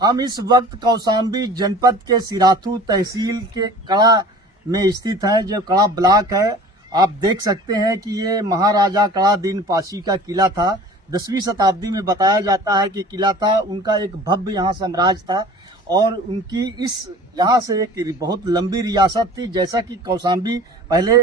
हम इस वक्त कौशाम्बी जनपद के सिराथू तहसील के कड़ा में स्थित हैं, जो कड़ा ब्लॉक है। आप देख सकते हैं कि ये महाराजा कड़ा दीन पासी का किला था। 10वीं शताब्दी में बताया जाता है कि किला था, उनका एक भव्य यहाँ साम्राज्य था और उनकी इस यहाँ से एक बहुत लंबी रियासत थी। जैसा कि कौशाम्बी पहले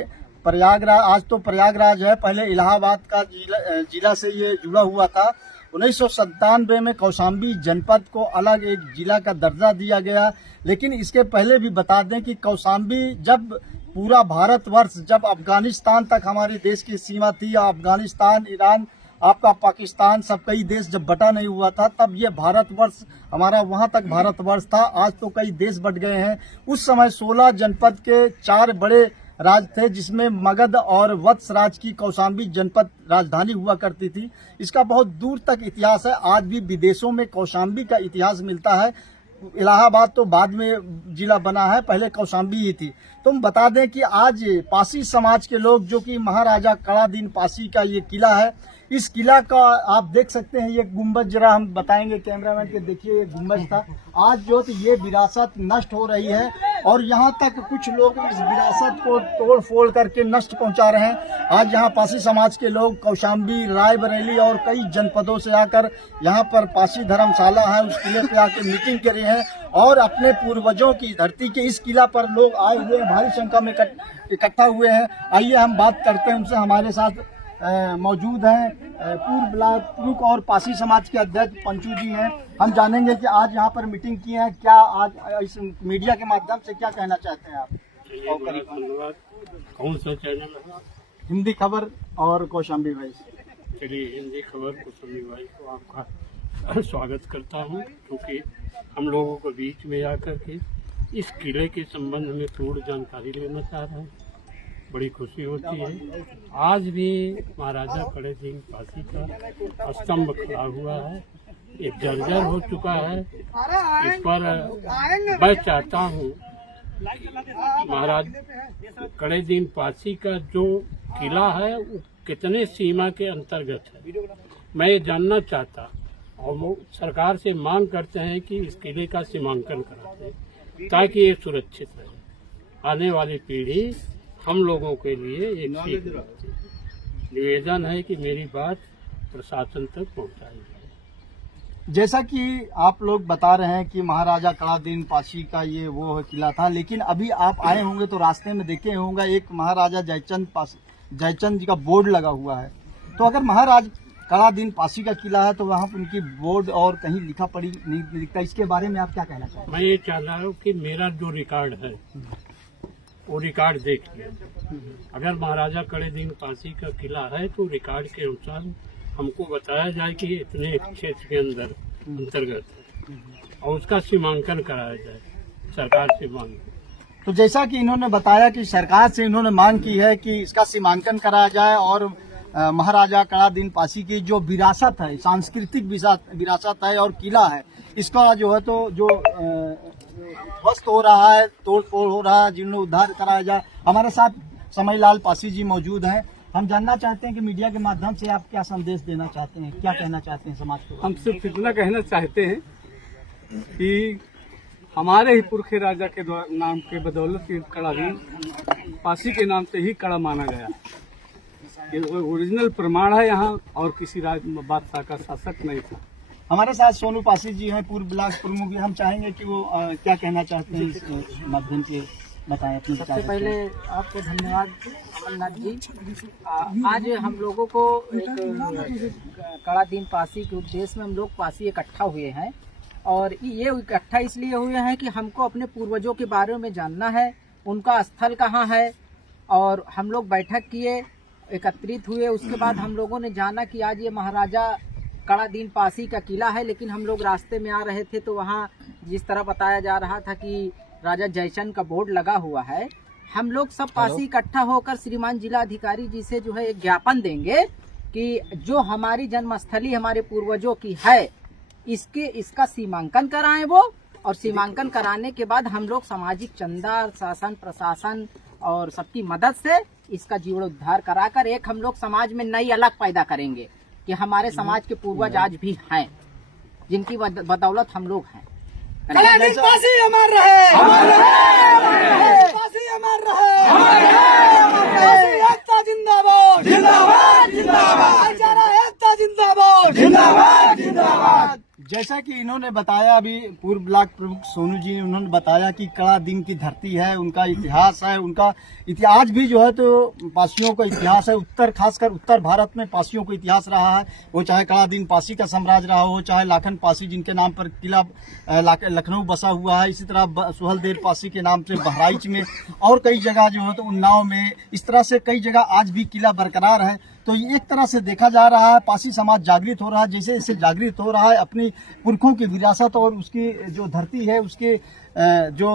प्रयागराज, आज तो प्रयागराज है, पहले इलाहाबाद का जिला से ये जुड़ा हुआ था। 1997 में कौशाम्बी जनपद को अलग एक जिला का दर्जा दिया गया। लेकिन इसके पहले भी बता दें कि कौशाम्बी जब पूरा भारतवर्ष, जब अफगानिस्तान तक हमारे देश की सीमा थी, अफगानिस्तान, ईरान, आपका पाकिस्तान, सब कई देश जब बटा नहीं हुआ था, तब ये भारतवर्ष हमारा वहां तक भारतवर्ष था। आज तो कई देश बट गए हैं। उस समय 16 जनपद के 4 बड़े राज थे, जिसमें मगध और वत्स राज की कौशाम्बी जनपद राजधानी हुआ करती थी। इसका बहुत दूर तक इतिहास है। आज भी विदेशों में कौशाम्बी का इतिहास मिलता है। इलाहाबाद तो बाद में जिला बना है, पहले कौशाम्बी ही थी। तो हम बता दें कि आज पासी समाज के लोग, जो कि महाराजा कड़ा दीन पासी का ये किला है, इस किला का आप देख सकते हैं, ये गुम्बद जरा हम बताएंगे कैमरामैन के, देखिए ये गुम्बद था। आज जो ये विरासत नष्ट हो रही है और यहाँ तक कुछ लोग इस विरासत को तोड़ फोड़ करके नष्ट पहुंचा रहे हैं। आज यहाँ पासी समाज के लोग कौशाम्बी, रायबरेली और कई जनपदों से आकर यहाँ पर पासी धर्मशाला है, उस किले पे आकर मीटिंग करे हैं और अपने पूर्वजों की धरती के इस किला पर लोग आए हुए हैं, भारी संख्या में इकट्ठा हुए हैं। आइए हम बात करते हैं उनसे। हमारे साथ मौजूद हैं पूर्व ब्लॉक प्रमुख और पासी समाज के अध्यक्ष पंचू जी हैं। हम जानेंगे कि आज यहाँ पर मीटिंग की है, क्या आज इस मीडिया के माध्यम से क्या कहना चाहते हैं आप? धन्यवाद। कौन सा चैनल है? हिंदी खबर और कौशाम्बी वॉइस। चलिए, हिंदी खबर कौशाम्बी वॉइस को आपका स्वागत करता हूँ, क्योंकि हम लोगों को बीच में आकर के इस किले के संबंध में पूर्ण जानकारी लेना चाह रहे हैं। बड़ी खुशी होती है। आज भी महाराजा कड़े दीन पासी का स्तंभ खड़ा हुआ है, ये जर्जर हो चुका है। इस पर मैं चाहता हूँ महाराज कड़े दीन पासी का जो किला है वो कितने सीमा के अंतर्गत है, मैं ये जानना चाहता, और वो सरकार से मांग करते हैं कि इस किले का सीमांकन करा दें ताकि ये सुरक्षित रहे। आने वाली पीढ़ी हम लोगों के लिए एक सीख रहती है। निवेदन है कि मेरी बात प्रशासन तक पहुंचाई जाए। जैसा कि आप लोग बता रहे हैं कि महाराजा कड़ा दीन पासी का ये वो किला था, लेकिन अभी आप आए होंगे तो रास्ते में देखे होंगे एक महाराजा जयचंद जी का बोर्ड लगा हुआ है। तो अगर महाराज कड़ा दीन पासी का किला है तो वहाँ उनकी बोर्ड और कहीं लिखा पड़ी नहीं दिखता, इसके बारे में आप क्या कहना चाहते हैं? मैं ये चाह रहा हूँ कि मेरा जो रिकॉर्ड है वो रिकॉर्ड देख लिया। अगर महाराजा कड़े दीन पासी का किला है तो रिकॉर्ड के अनुसार हमको बताया जाए कि इतने क्षेत्र के अंतर्गत है और उसका सीमांकन कराया जाए, सरकार से मांग। तो जैसा कि इन्होंने बताया कि सरकार से इन्होंने मांग की है कि इसका सीमांकन कराया जाए और महाराजा कड़ा दीन पासी की जो विरासत है, सांस्कृतिक विरासत है और किला है, इसका जो है तो जो ध्वस्त हो रहा है, तोड़ फोड़ हो रहा है, जीर्णोद्धार कराया जाए। हमारे साथ समईलाल पासी जी मौजूद हैं। हम जानना चाहते हैं कि मीडिया के माध्यम से आप क्या संदेश देना चाहते हैं, क्या कहना चाहते हैं समाज को? हम सिर्फ इतना कहना चाहते हैं कि हमारे ही पुरखे राजा के नाम के बदौलत कड़ा दीन पासी के नाम से ही कड़ा माना गया। ये ओरिजिनल प्रमाण है यहाँ, और किसी बादशाह का शासक नहीं था। हमारे साथ सोनू पासी जी हैं, पूर्व ब्लॉक प्रमुख। हम चाहेंगे कि वो क्या कहना चाहते हैं इस माध्यम से बताएं अपने। सबसे पहले आपको धन्यवाद अमरनाथ जी। आज हम लोगों को एक कड़ा दीन पासी के उद्देश्य में हम लोग पासी इकट्ठा हुए हैं, और ये इकट्ठा इसलिए हुए हैं कि हमको अपने पूर्वजों के बारे में जानना है, उनका स्थल कहाँ है। और हम लोग बैठक किए, एकत्रित हुए। उसके बाद हम लोगों ने जाना कि आज ये महाराजा कड़ा दीन पासी का किला है, लेकिन हम लोग रास्ते में आ रहे थे तो वहाँ जिस तरह बताया जा रहा था कि राजा जयचंद का बोर्ड लगा हुआ है, हम लोग सब पासी इकट्ठा होकर श्रीमान जिला अधिकारी जी से जो है एक ज्ञापन देंगे कि जो हमारी जन्मस्थली हमारे पूर्वजों की है, इसका सीमांकन कराएं वो, और सीमांकन कराने के बाद हम लोग सामाजिक चंदा, शासन, प्रशासन और सबकी मदद से इसका जीर्णोद्धार कराकर एक हम लोग समाज में नई अलग पैदा करेंगे कि हमारे समाज के पूर्वज आज भी हैं, जिनकी बदौलत हम लोग हैं। कड़ा दिन पासी अमर रहे, पासी अमर रहे, एकता जिंदाबाद, जिंदाबाद जिंदाबाद, एकता जिंदाबाद, जिंदाबाद जिंदाबाद। जैसा कि इन्होंने बताया, अभी पूर्व ब्लॉक प्रमुख सोनू जी ने उन्होंने बताया कि कड़ा दिन की धरती है, उनका इतिहास है, उनका इतिहास भी जो है तो पासियों का इतिहास है। उत्तर, खासकर उत्तर भारत में पासियों को इतिहास रहा है। वो चाहे कड़ा दिन पासी का साम्राज्य रहा हो, चाहे लाखन पासी जिनके नाम पर किला लखनऊ बसा हुआ है, इसी तरह सुहलदेव पासी के नाम से बहराइच में और कई जगह जो है तो उन्नाव में, इस तरह से कई जगह आज भी किला बरकरार है। तो एक तरह से देखा जा रहा है पासी समाज जागृत हो रहा है। जैसे इससे जागृत हो रहा है, अपनी पुरखों की विरासत और उसकी जो धरती है, उसके जो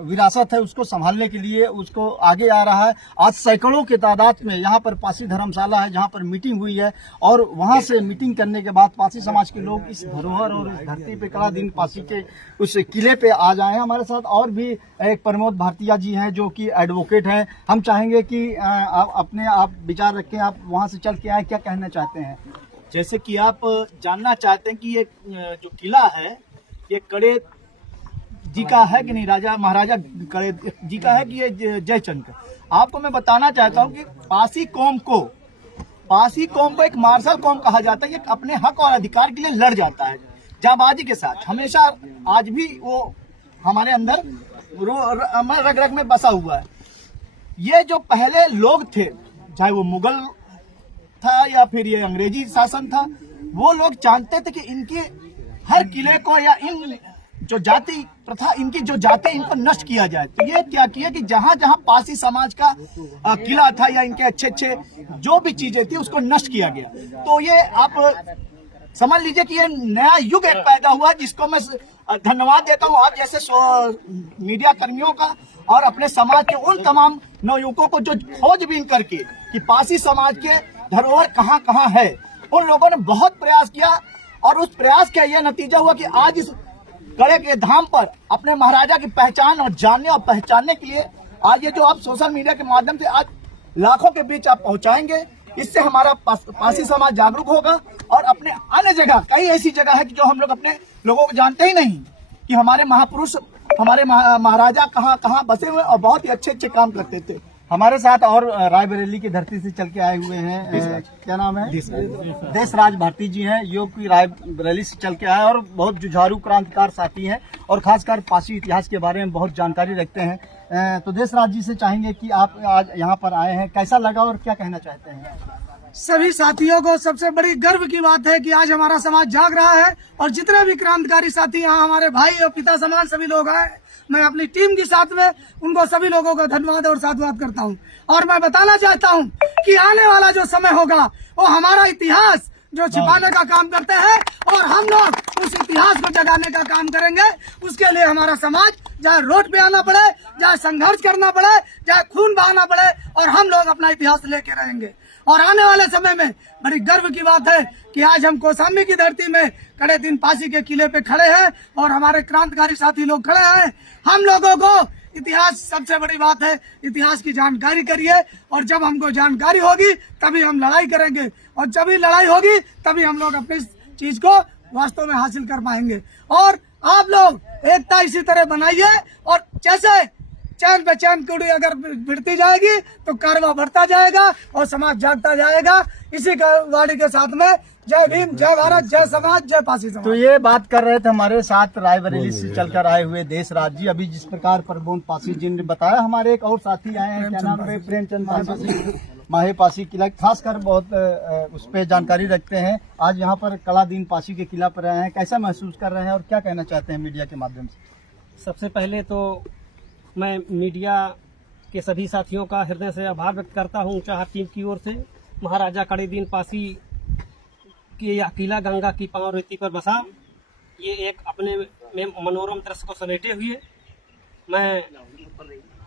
विरासत है उसको संभालने के लिए उसको आगे आ रहा है। आज सैकड़ों के तादाद में यहाँ पर पासी धर्मशाला है जहाँ पर मीटिंग हुई है, और वहाँ से मीटिंग करने के बाद पासी समाज के लोग इस धरोहर और इस धरती पे कड़ा दिन पासी के उस किले पे आ जाए हैं। हमारे साथ और भी एक प्रमोद भारतीय जी हैं जो कि एडवोकेट हैं। हम चाहेंगे कि आप विचार रखें, आप वहाँ से चल के आए, क्या कहना चाहते हैं? जैसे कि आप जानना चाहते हैं कि ये जो किला है ये कड़े जी का है कि नहीं, राजा महाराजा कड़े जी का है कि ये जयचंद का। आपको मैं बताना चाहता हूँ कि पासी कौम को एक मार्शल कौम कहा जाता है। ये अपने हक और अधिकार के लिए लड़ जाता है जाबाजी के साथ। हमेशा आज भी वो हमारे अंदर रग रग में बसा हुआ है। ये जो पहले लोग थे, चाहे वो मुगल था या फिर ये अंग्रेजी शासन था, वो लोग जानते थे कि इनके हर किले को या इन जो जाति प्रथा, इनकी जो जाति, इनको नष्ट किया जाए। तो ये क्या किया कि जहां जहां पासी समाज का किला था या इनके अच्छे अच्छे जो भी चीजें थी उसको नष्ट किया गया। तो ये आप समझ लीजिए कि ये नया युग एक पैदा हुआ, जिसको मैं धन्यवाद देता हूँ आप जैसे मीडिया कर्मियों का और अपने समाज के उन तमाम नवयुवकों को जो खोजबीन करके कि पासी समाज के धरोहर कहाँ कहाँ है। उन लोगों ने बहुत प्रयास किया और उस प्रयास का यह नतीजा हुआ कि आज इस कड़े के धाम पर अपने महाराजा की पहचान और जानने और पहचानने के लिए आज ये जो आप सोशल मीडिया के माध्यम से आज लाखों के बीच आप पहुंचाएंगे, इससे हमारा पासी समाज जागरूक होगा। और अपने अन्य जगह कई ऐसी जगह है कि जो हम लोग अपने लोगों को जानते ही नहीं कि हमारे महापुरुष, हमारे महाराजा कहाँ कहाँ बसे हुए और बहुत ही अच्छे अच्छे काम करते थे। हमारे साथ और रायबरेली की धरती से चल के आए हुए हैं, क्या नाम है? देशराज भारती जी हैं, जो कि रायबरेली से चल के आए और बहुत जुझारू क्रांतिकार साथी हैं और खासकर पासी इतिहास के बारे में बहुत जानकारी रखते हैं। तो देशराज जी से चाहेंगे कि आप आज यहाँ पर आए हैं, कैसा लगा और क्या कहना चाहते हैं? सभी साथियों को सबसे बड़ी गर्व की बात है कि आज हमारा समाज जाग रहा है और जितने भी क्रांतिकारी साथी यहाँ हमारे भाई और पिता समान सभी लोग आए, मैं अपनी टीम के साथ में उनको सभी लोगों का धन्यवाद और साधुवाद करता हूँ। और मैं बताना चाहता हूँ कि आने वाला जो समय होगा वो हमारा इतिहास जो छिपाने का काम करते हैं और हम लोग उस इतिहास को जगाने का काम करेंगे। उसके लिए हमारा समाज चाहे रोड पे आना पड़े, चाहे संघर्ष करना पड़े, चाहे खून बहाना पड़े, और हम लोग अपना इतिहास लेके रहेंगे। और आने वाले समय में बड़ी गर्व की बात है कि आज हम कौशाम्बी की धरती में कड़े दिन पासी के किले पे खड़े हैं और हमारे क्रांतिकारी साथी लोग खड़े हैं। हम लोगों को इतिहास सबसे बड़ी बात है, इतिहास की जानकारी करिए और जब हमको जानकारी होगी तभी हम लड़ाई करेंगे और जब भी लड़ाई होगी तभी हम लोग अपनी चीज को वास्तव में हासिल कर पाएंगे। और आप लोग एकता इसी तरह बनाइए और जैसे चैन पे चैन कुड़ी अगर भिड़ती जाएगी तो कारवा बढ़ता जाएगा और समाज जागता जाएगा। इसी वाणी के साथ में जय भीम, जय भारत, जय समाज, जय पासी समाज। तो ये बात कर रहे थे हमारे साथ रायबरेली से चलकर आए हुए देशराज जी। अभी जिस प्रकार प्रबोध पासी जी ने बताया, हमारे एक और साथी आए हैं, क्या नाम है? प्रेमचंद पासी, माहे पासी किला खासकर बहुत उस पर जानकारी रखते हैं। आज यहाँ पर कड़ा दिन पासी के किला पर आए हैं, कैसा महसूस कर रहे हैं और क्या कहना चाहते हैं मीडिया के माध्यम से? सबसे पहले तो मैं मीडिया के सभी साथियों का हृदय से आभार व्यक्त करता हूँ ऊंचाहार टीम की ओर से। महाराजा कड़े दिन पासी की यह किला गंगा की पांव रेती पर बसा, ये एक अपने में मनोरम दृश्य को समेटे हुए मैं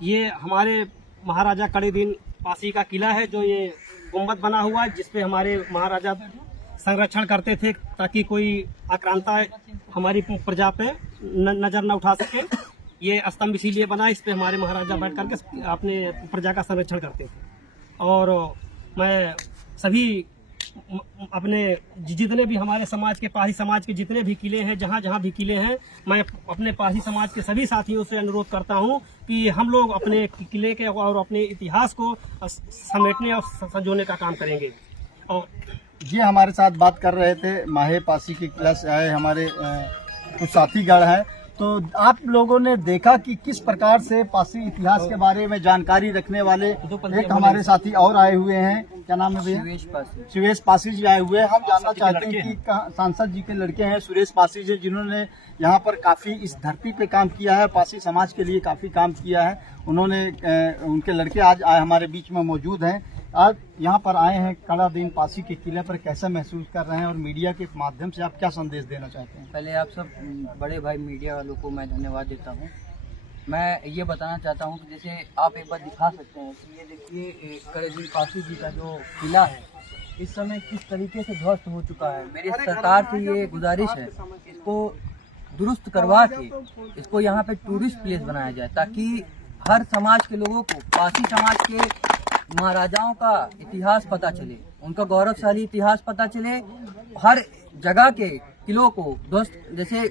ये हमारे महाराजा कड़े दिन पासी का किला है, जो ये गुंबद बना हुआ है जिसपे हमारे महाराजा संरक्षण करते थे ताकि कोई आक्रांता हमारी प्रजा पे नजर न उठा सके। ये स्तंभ इसीलिए बना, इस पे हमारे महाराजा बैठ करके अपने प्रजा का संरक्षण करते थे। और मैं सभी अपने जितने भी हमारे समाज के पारसी समाज के जितने भी किले हैं, जहाँ जहाँ भी किले हैं, मैं अपने पारसी समाज के सभी साथियों से अनुरोध करता हूँ कि हम लोग अपने किले के और अपने इतिहास को समेटने और संजोने का काम करेंगे। और ये हमारे साथ बात कर रहे थे माहे पासी के किला से आए हमारे कुछ साथीगण हैं। तो आप लोगों ने देखा कि किस प्रकार से पासी इतिहास के बारे में जानकारी रखने वाले एक हमारे साथी और आए हुए हैं। क्या नाम है भैया? सुरेश पासी जी आए हुए हैं। हम जानना चाहते हैं कि सांसद जी के लड़के हैं सुरेश पासी जी, जिन्होंने यहाँ पर काफी इस धरती पे काम किया है, पासी समाज के लिए काफी काम किया है। उन्होंने उनके लड़के आज हमारे बीच में मौजूद हैं। आज यहाँ पर आए हैं कड़ा दीन पासी के किले पर, कैसा महसूस कर रहे हैं और मीडिया के माध्यम से आप क्या संदेश देना चाहते हैं? पहले आप सब बड़े भाई मीडिया वालों को मैं धन्यवाद देता हूँ। मैं ये बताना चाहता हूँ कि जैसे आप एक बार दिखा सकते हैं कि ये देखिए कड़े दीन पासी जी का जो किला है इस समय किस तरीके से ध्वस्त हो चुका है। मेरी सरकार से ये गुजारिश है इसको दुरुस्त करवा के इसको यहाँ पे टूरिस्ट प्लेस बनाया जाए, ताकि हर समाज के लोगों को पासी समाज के महाराजाओं का इतिहास पता चले, उनका गौरवशाली इतिहास पता चले। हर जगह के किलों को ध्वस्त जैसे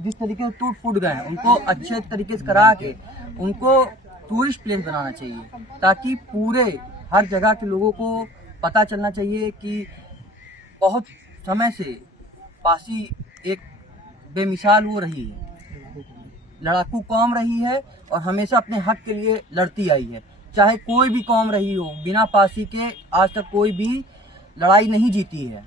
जिस तरीके से टूट फूट गए हैं उनको अच्छे तरीके से करा के उनको टूरिस्ट प्लेस बनाना चाहिए, ताकि पूरे हर जगह के लोगों को पता चलना चाहिए कि बहुत समय से पासी एक बेमिसाल वो रही है, लड़ाकू कौम रही है और हमेशा अपने हक के लिए लड़ती आई है। चाहे कोई भी कौम रही हो, बिना पासी के आज तक कोई भी लड़ाई नहीं जीती है,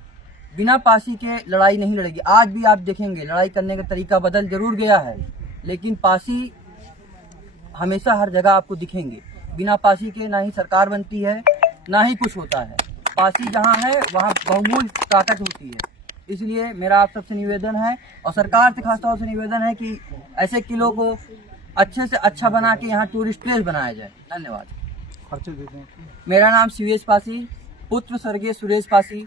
बिना पासी के लड़ाई नहीं लड़ेगी। आज भी आप देखेंगे लड़ाई करने का तरीका बदल जरूर गया है, लेकिन पासी हमेशा हर जगह आपको दिखेंगे। बिना पासी के ना ही सरकार बनती है ना ही कुछ होता है। पासी जहाँ है वहाँ बहुमूल्य ताकत होती है। इसलिए मेरा आप सबसे निवेदन है और सरकार से खासतौर से निवेदन है कि ऐसे किलों को अच्छे से अच्छा बना के यहाँ टूरिस्ट प्लेस बनाया जाए। धन्यवाद। मेरा नाम सुरेश पासी, पुत्र स्वर्गीय सुरेश पासी।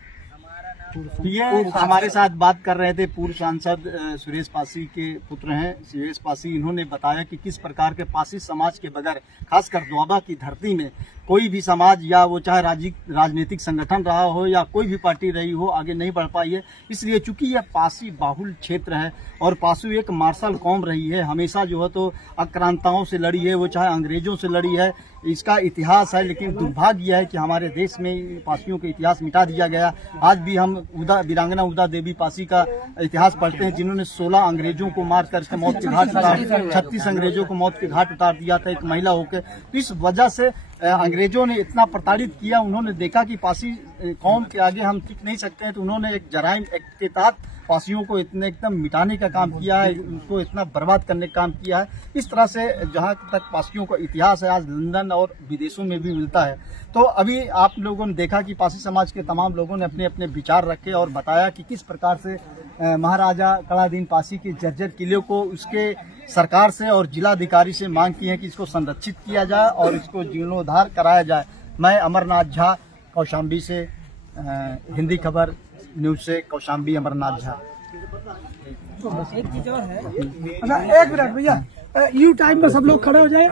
ये हमारे साथ बात कर रहे थे पूर्व सांसद सुरेश पासी के पुत्र हैं सुरेश पासी। इन्होंने बताया कि किस प्रकार के पासी समाज के बगैर खासकर दोआबा की धरती में कोई भी समाज या वो चाहे राजनीतिक संगठन रहा हो या कोई भी पार्टी रही हो आगे नहीं बढ़ पाई है। इसलिए चूंकि यह पासी बाहुल क्षेत्र है और पासी एक मार्शल कौम रही है, हमेशा जो है तो आक्रांताओं से लड़ी है, वो चाहे अंग्रेजों से लड़ी है, इसका इतिहास है। लेकिन दुर्भाग्य यह है कि हमारे देश में पासियों का इतिहास मिटा दिया गया। आज भी हम वीरांगना उदा देवी पासी का इतिहास पढ़ते हैं, जिन्होंने 16 अंग्रेजों को मार कर मौत के घाट उतार 36 अंग्रेजों को मौत के घाट उतार दिया था एक महिला होकर। इस वजह से अंग्रेजों ने इतना प्रताड़ित किया। उन्होंने देखा कि पासी कौम के आगे हम टिक नहीं सकते हैं, तो उन्होंने एक जराइम एक्ट के तहत पासियों को इतने एकदम मिटाने का काम किया है, उनको इतना बर्बाद करने का काम किया है। इस तरह से जहाँ तक पासियों का इतिहास है आज लंदन और विदेशों में भी मिलता है। तो अभी आप लोगों ने देखा कि पासी समाज के तमाम लोगों ने अपने अपने विचार रखे और बताया कि किस प्रकार से महाराजा कड़ा दीन पासी के जर्जर किले को उसके सरकार से और जिलाधिकारी से मांग की है कि इसको संरक्षित किया जाए और इसको जीर्णोद्धार कराया जाए। मैं अमरनाथ झा, कौशाम्बी से, हिंदी खबर न्यूज से कौशाम्बी अमरनाथ झा। एक चीज और है, एक मिनट भैया, यू टाइम में सब लोग खड़े हो जाए।